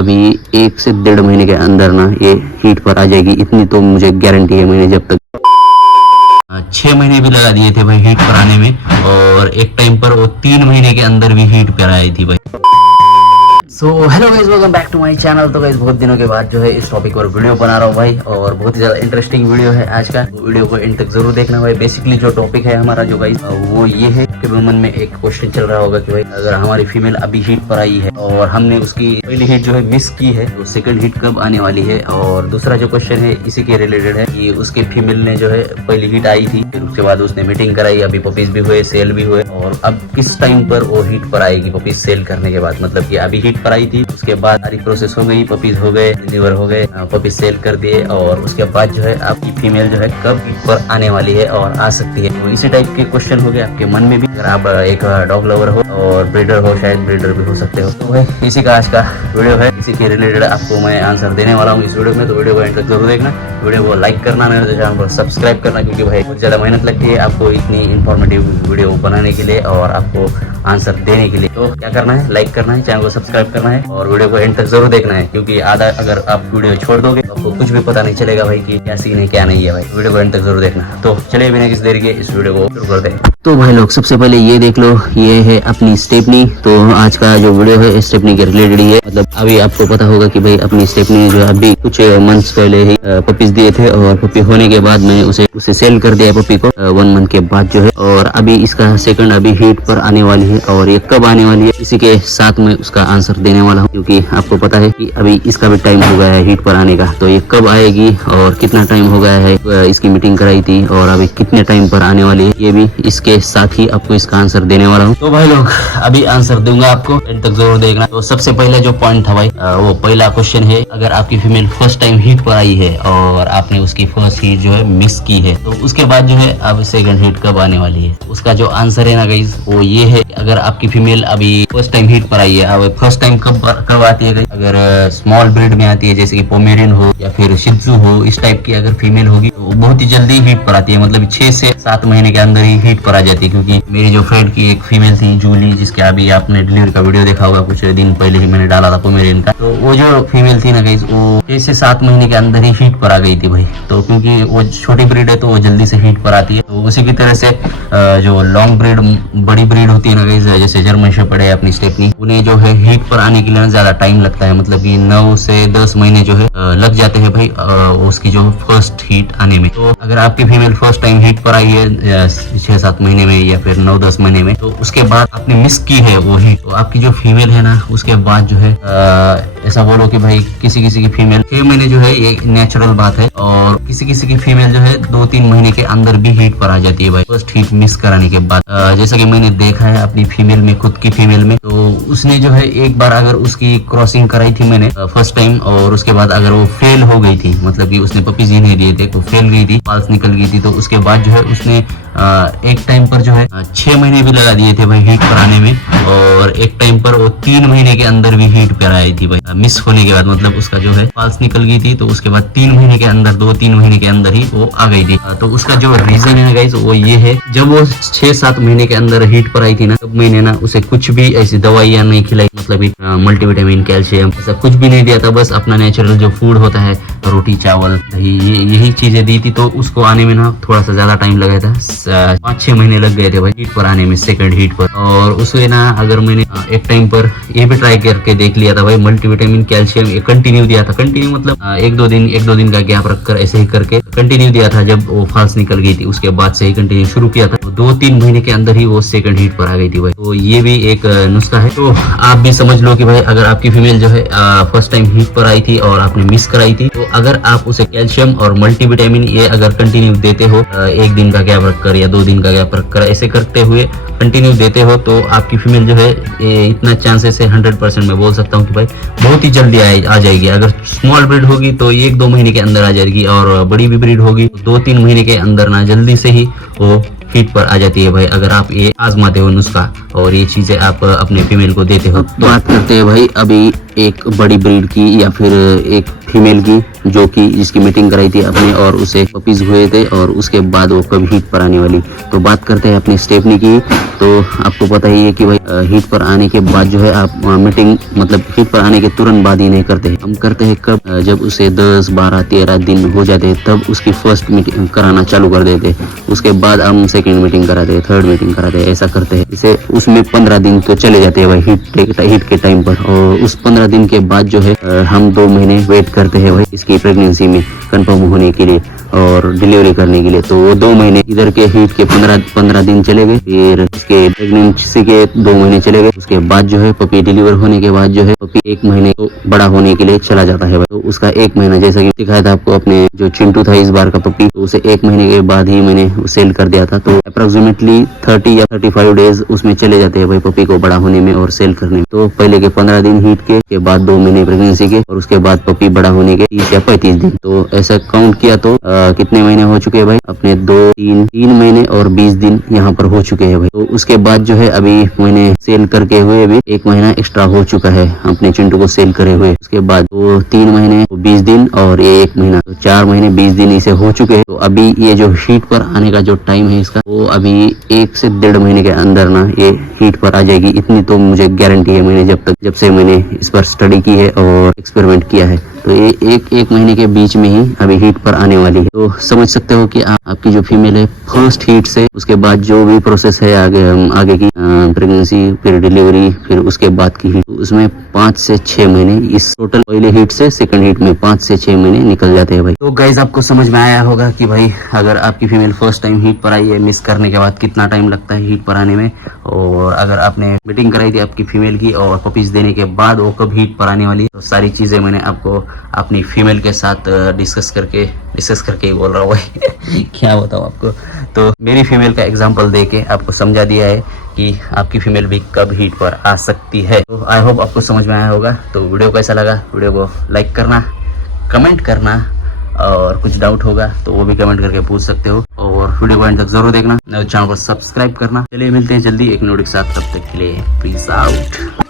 अभी 1 से 1.5 महीने के अंदर ना ये हीट पर आ जाएगी, इतनी तो मुझे गारंटी है। मैंने जब तक 6 महीने भी लगा दिए थे भाई हीट पर आने में, और एक टाइम पर वो 3 महीने के अंदर भी हीट पर आई थी भाई। So hello guys, welcome back to my channel. तो गाइस बहुत दिनों के बाद जो है इस टॉपिक पर वीडियो बना रहा हूँ भाई, और बहुत ही ज़्यादा इंटरेस्टिंग वीडियो है आज का। वीडियो को एंड तक जरूर देखना भाई। बेसिकली जो टॉपिक है हमारा जो गाइस वो ये है कि मन में एक क्वेश्चन चल रहा होगा कि भाई अगर हमारी फीमेल अभी हीट पर आई है और हमने उसकी पहली हीट जो है मिस की है, तो सेकंड हीट कब आने वाली है। और दूसरा जो क्वेश्चन है इसी के रिलेटेड है कि उसके फीमेल ने जो है पहली हीट आई थी, फिर उसके बाद उसने मीटिंग कराई, अभी पपीज भी हुए, सेल भी हुए, और अब किस टाइम पर वो हीट पर आएगी पपीज सेल करने के बाद। मतलब कि अभी हीट पर आई थी, उसके बाद सारी प्रोसेस हो गई, पपीज हो गए, डिलीवर हो गए, पपीज सेल कर दिए, और उसके बाद जो है आपकी फीमेल जो है कब हीट पर आने वाली है और आ सकती है। तो इसी टाइप के क्वेश्चन हो गए आपके मन में भी, अगर आप एक डॉग लवर हो और ब्रीडर हो, शायद ब्रीडर भी हो सकते हो। तो भाई इसी का आज का वीडियो है, इसी के रिलेटेड आपको मैं आंसर देने वाला हूँ इस वीडियो में। तो वीडियो को एंड तक जरूर देखना, वीडियो को लाइक करना, मेरे चैनल को सब्सक्राइब करना, क्योंकि भाई बहुत ज़्यादा मेहनत लगती है आपको इतनी इन्फॉर्मेटिव वीडियो बनाने के लिए और आपको आंसर देने के लिए। तो क्या करना है, लाइक करना है, चैनल को सब्सक्राइब करना है, और वीडियो को एंड तक जरूर देखना है, क्योंकि आधा अगर आप वीडियो छोड़ दोगे तो आपको कुछ भी पता नहीं चलेगा भाई कि क्या सीन है क्या नहीं है भाई। वीडियो को एंड तक जरूर देखना। तो चलिए बिना किसी देरी के इस वीडियो को शुरू करते हैं। तो भाई लोग सबसे पहले ये देख लो, ये है अपनी स्टेपनी। तो आज का जो वीडियो है स्टेपनी के रिलेटेड ही है। मतलब अभी आपको पता होगा कि भाई अपनी स्टेपनी जो अभी कुछ मंथ्स पहले ही पपीज दिए थे, और पपी होने के बाद मैं उसे सेल कर दिया पपी को 1 मंथ के बाद जो है। और अभी इसका सेकंड अभी हीट पर आने वाली है, और ये कब आने वाली है इसी के साथ में उसका आंसर देने वाला हूँ, क्योंकि आपको पता है कि अभी इसका भी टाइम हो गया है हीट पर आने का। तो ये कब आएगी और कितना टाइम हो गया है, इसकी मीटिंग कराई थी, और अभी कितने टाइम पर आने वाली है, ये भी इसके साथ ही आपको इसका आंसर देने वाला हूँ। तो भाई लोग अभी आंसर दूंगा आपको, एंड तक जरूर देखना। तो सबसे पहले जो पॉइंट था भाई वो पहला क्वेश्चन है, अगर आपकी फीमेल फर्स्ट टाइम हीट पर आई है और आपने उसकी फर्स्ट हीट जो है मिस की है, तो उसके बाद जो है अब सेकंड हीट कब आने वाली है। उसका जो आंसर है ना गाइस वो ये है, अगर आपकी फीमेल अभी फर्स्ट टाइम हीट पर आई है, अब फर्स्ट टाइम कब आती है गाइस, अगर स्मॉल ब्रीड में आती है जैसे कि पोमेरियन हो या फिर शित्जू हो, इस टाइप की अगर फीमेल होगी तो बहुत ही जल्दी हीट पर आती है। मतलब 6 से 7 महीने के अंदर ही हीट पर आ जाती है। क्योंकि मेरी जो फ्रेंड की एक फीमेल थी जूली, जिसके अभी आपने डिलीवरी का वीडियो देखा होगा, कुछ दिन पहले ही मैंने डाला था पोमेरियन का, तो वो जो फीमेल थी ना गाइस वो 6 से 7 महीने के अंदर ही हीट पर आ गई थी भाई। तो क्योंकि वो छोटी ब्रीड है तो वो जल्दी से हीट पर आती है। तो उसी की तरह से जो लॉन्ग ब्रीड बड़ी ब्रीड होती है ना गाइस, जैसे जर्मन शेपर्ड है अपनी स्टेपनी, उन्हें जो है हीट पर आने के लिए ज्यादा टाइम लगता है। मतलब कि 9 से 10 महीने जो है लग जाते हैं भाई उसकी जो फर्स्ट हीट आने में। तो अगर आपकी फीमेल फर्स्ट टाइम हीट पर आई है 6-7 महीने में या फिर 9-10 महीने में, तो उसके बाद आपने मिस की है वो हीट, तो आपकी जो फीमेल है ना उसके बाद जो है ऐसा बोलो कि भाई किसी किसी की फीमेल 6 महीने जो है ये नेचुरल बात है, और किसी किसी की फीमेल जो है 2-3 महीने के अंदर भी हीट पर आ जाती है भाई फर्स्ट हीट मिस कराने के बाद। जैसा कि मैंने देखा है अपनी फीमेल में, खुद की फीमेल में, तो उसने जो है एक बार अगर उसकी क्रॉसिंग कराई थी मैंने फर्स्ट टाइम, और उसके बाद अगर वो फेल हो गई थी, मतलब कि उसने पपीज ही नहीं दिए थे तो फेल गई थी, पाल्स निकल गई थी, तो उसके बाद जो है उसने एक टाइम पर जो है 6 महीने भी लगा दिए थे भाई हीट पर आने में, और एक टाइम पर वो 3 महीने के अंदर भी हीट पर आई थी भाई मिस होने के बाद। मतलब उसका जो है पाल्स निकल गई थी, तो उसके बाद 3 महीने के अंदर 2-3 महीने के अंदर ही वो आ गई थी। तो उसका जो रीजन है गाइस वो ये है, जब वो 6-7 महीने के अंदर हीट पर आई थी ना, तब मैंने ना उसे कुछ भी ऐसी दवाइयाँ नहीं खिलाई, मतलब मल्टीविटामिन, कैल्शियम, ऐसा कुछ भी नहीं दिया था। बस अपना नेचुरल जो फूड होता है, रोटी, चावल, दही, यही चीजें दी थी। तो उसको आने में ना थोड़ा सा ज्यादा टाइम लगा था, 5-6 महीने लग गए थे भाई हीट पर आने में, सेकंड हीट पर। और उसे ना अगर मैंने एक टाइम पर ये भी ट्राई करके देख लिया था भाई, मल्टीविटामिन, कैल्शियम ये कंटिन्यू दिया था। कंटिन्यू मतलब 1-2 दिन का गैप रखकर ऐसे ही करके कंटिन्यू दिया था। जब वो फाल्स निकल गई थी उसके बाद से ही कंटिन्यू शुरू किया था, तो 2-3 महीने के अंदर ही वो सेकंड हीट पर आ गई थी भाई। तो ये भी एक नुस्खा है। तो आप भी समझ लो कि भाई अगर आपकी फीमेल जो है फर्स्ट टाइम हीट पर आई थी और आपने मिस कराई थी, तो अगर आप उसे कैल्शियम और मल्टीविटामिन ये अगर कंटिन्यू देते हो, 1 दिन का गैप रखकर या 2 दिन का गैप रखकर ऐसे करते हुए कंटिन्यू देते हो, तो आपकी फीमेल जो है इतना चांसेस है 100% मैं बोल सकता हूँ कि भाई बहुत ही जल्दी आ जाएगी। अगर स्मॉल ब्रीड होगी तो 1-2 महीने के अंदर आ जाएगी, और बड़ी भी ब्रीड होगी तो 2-3 महीने के अंदर ना जल्दी से ही वो हीट पर आ जाती है भाई, अगर आप ये आजमाते हो नुस्खा और ये चीजें आप अपने फीमेल को देते हो। तो बात करते हैं भाई अभी एक बड़ी ब्रीड की या फिर एक फीमेल की जो कि जिसकी मीटिंग कराई थी अपने और उसे पपीज हुए थे और उसके बाद वो कब हीट पर आने वाली। तो बात करते हैं अपनी स्टेफनी की। तो आपको पता ही है कि भाई हीट पर आने के बाद जो है आप मीटिंग मतलब हीट पर आने के तुरंत बाद ही नहीं करते हैं, हम करते हैं कब जब उसे 10, 12, 13 दिन हो जाते हैं तब उसकी फर्स्ट मीटिंग कराना चालू कर देते हैं। उसके बाद हम सेकेंड मीटिंग कराते हैं, थर्ड मीटिंग कराते हैं, ऐसा करते हैं। इसे उसमें 15 दिन तो चले जाते हैं भाई हीट के टाइम पर। और उस 15 दिन के बाद जो है हम 2 महीने वेट करते हैं भाई इसकी प्रेगनेंसी में कंफर्म होने के लिए और डिलीवरी करने के लिए। तो वो 2 महीने इधर के हीट के 15 दिन चले गए, फिर इसके प्रेगनेंसी के 2 महीने चले गए। उसके बाद जो है पपी डिलीवर होने के बाद जो है पपी 1 महीने तो बड़ा होने के लिए चला जाता है भाई। तो उसका 1 महीना जैसा कि दिखाया था आपको अपने जो चिंटू था इस बार का पपी, तो उसे 1 महीने के बाद ही मैंने सेल कर दिया था। तो अप्रोक्सीमेटली 30 या 35 डेज उसमें चले जाते हैं भाई पपी को बड़ा होने में और सेल करने में। तो पहले के 15 दिन हीट के बाद 2 महीने प्रेगनेंसी के और उसके बाद पपी बड़ा होने के 30 या 35 दिन। तो ऐसा काउंट किया तो कितने महीने हो चुके हैं भाई अपने 3 महीने और 20 दिन यहाँ पर हो चुके हैं भाई। तो उसके बाद जो है अभी मैंने सेल करके हुए भी 1 महीना एक्स्ट्रा हो चुका है अपने चिंटू को सेल करे हुए। उसके बाद वो 3 महीने 20 दिन और ये 1 महीना, तो 4 महीने 20 दिन इसे हो चुके हैं। तो अभी ये जो हीट पर आने का जो टाइम है इसका वो अभी 1 से 1.5 महीने के अंदर ना ये हीट पर आ जाएगी, इतनी तो मुझे गारंटी है। मैंने जब से मैंने इस पर स्टडी की है और एक्सपेरिमेंट किया है तो ये एक महीने के बीच में ही अभी हीट पर आने वाली है। तो समझ सकते हो कि आपकी जो फीमेल है फर्स्ट हीट से उसके बाद जो भी प्रोसेस है आगे की प्रेगनेंसी फिर डिलीवरी फिर उसके बाद की हीट, तो उसमें 5 से 6 महीने इस टोटल पहले हीट से सेकंड हीट में 5 से 6 महीने निकल जाते हैं भाई। तो गाइज आपको समझ में आया होगा कि भाई अगर आपकी फीमेल फर्स्ट टाइम हीट पर आई है, मिस करने के बाद कितना टाइम लगता है हीट पर आने में, और अगर आपने मीटिंग कराई थी आपकी फीमेल की और पपीज देने के बाद वो कब हीट पर आने वाली है, तो सारी चीजें मैंने आपको अपनी फीमेल के साथ डिस्कस करके ही बोल रहा हूँ भाई क्या बताऊँ आपको। तो मेरी फीमेल का एग्जांपल देके आपको समझा दिया है कि आपकी फीमेल भी कब हीट पर आ सकती है। तो आई होप आपको समझ में आया होगा। तो वीडियो कैसा लगा, वीडियो को लाइक करना, कमेंट करना, और कुछ डाउट होगा तो वो भी कमेंट करके पूछ सकते हो, और वीडियो को एंड तक जरूर देखना, चैनल को सब्सक्राइब करना। चलिए मिलते हैं जल्दी एक नोट के साथ, तब तक के लिए पीस आउट।